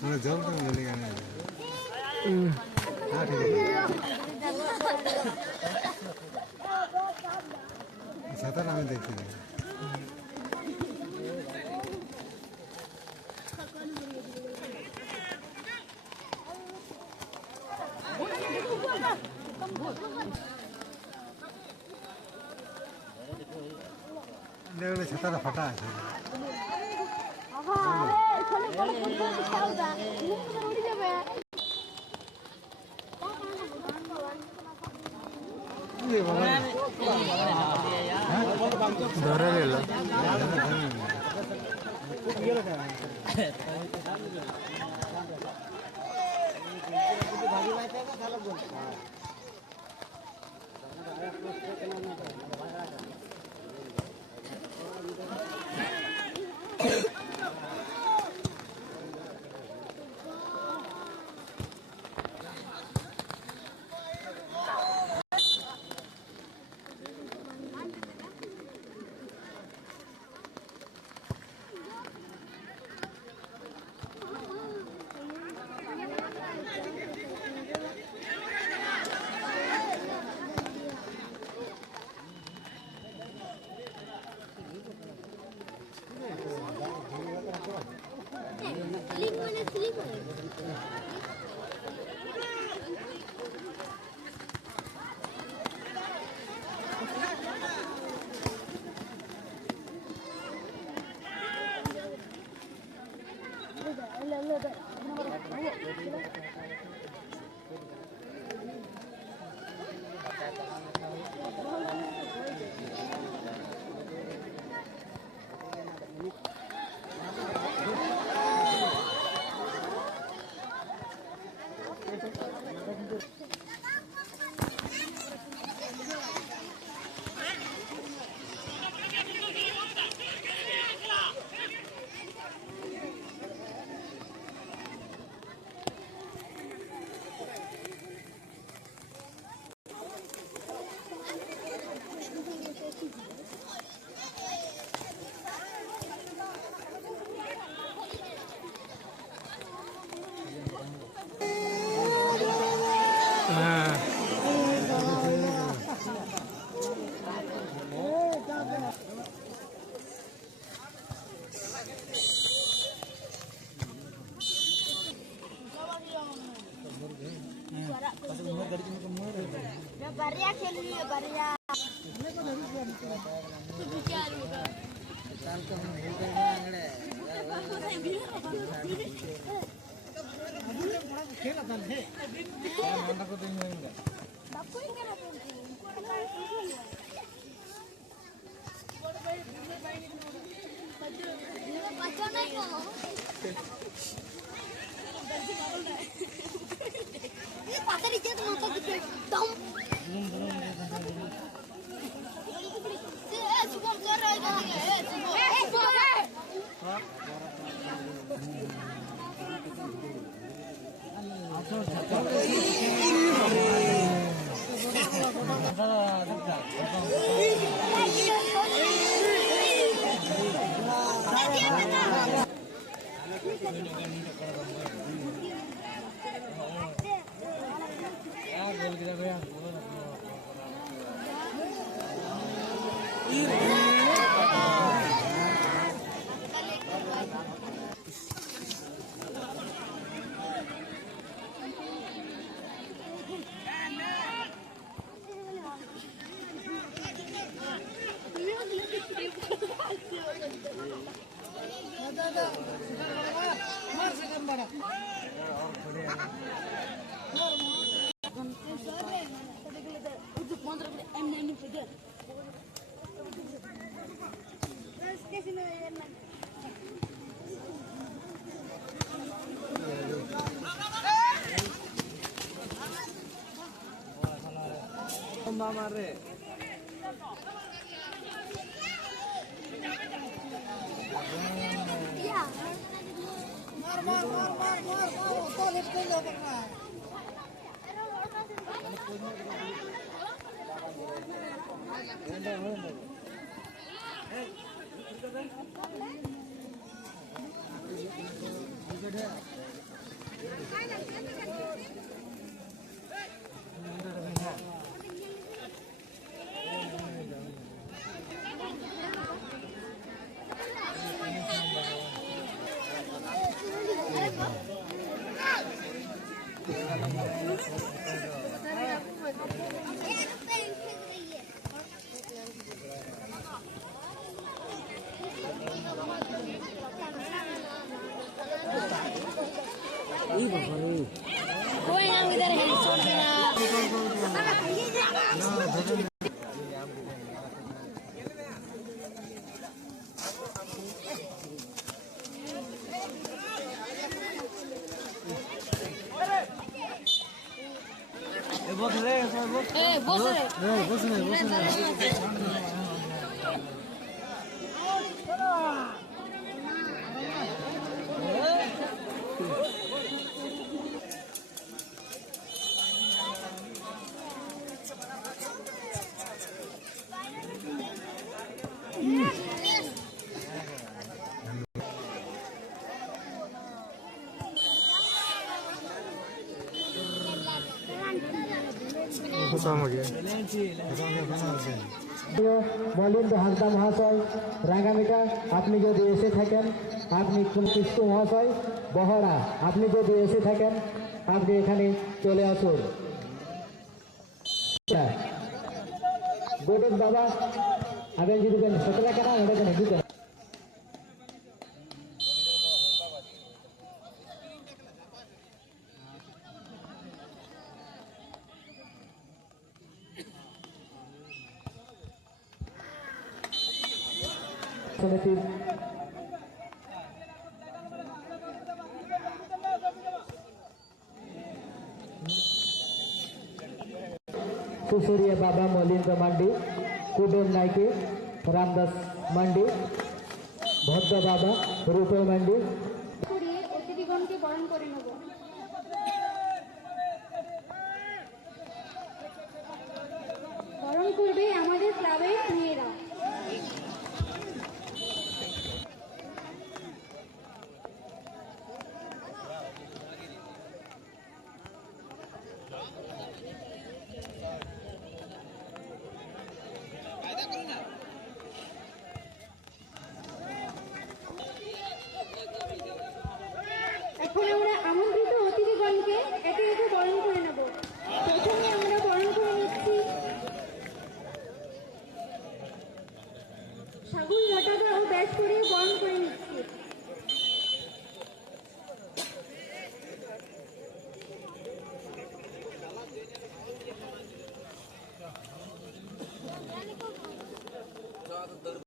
जल तो मिलेगा नहीं। हाँ ठीक है। छतर हमें देखते हैं। देखो छतर फटा है। ধরে Baria खेली है baria। मारे कोई हम इधर है छोड़ देना ए बोल रे খতম हो गया। মলিন্দ হাসদা মহাশয় রাঙ্গামিটা আপনি যদি এসে থাকেন, আপনি কৃষ্ণ মহাশয় বহরা আপনি যদি এসে থাকেন, আপনি এখানে চলে আসুন। গোটেশ বাবা আপনি যদি সতেলা কেনা ওটা কেন দিতে সমিতির সুসুরিয়া বাবা মলিন্দ্র মান্ডি, কুবের নাইকে রামদাস মান্ডি, ভদ্র বাবা রূপে মান্ডি। করিয়ে অতিথিগণকে বরণ করে নেব। বরণ করবে আমাদের ক্লাবের মেয়েরা। এখন আমরা আমন্ত্রণ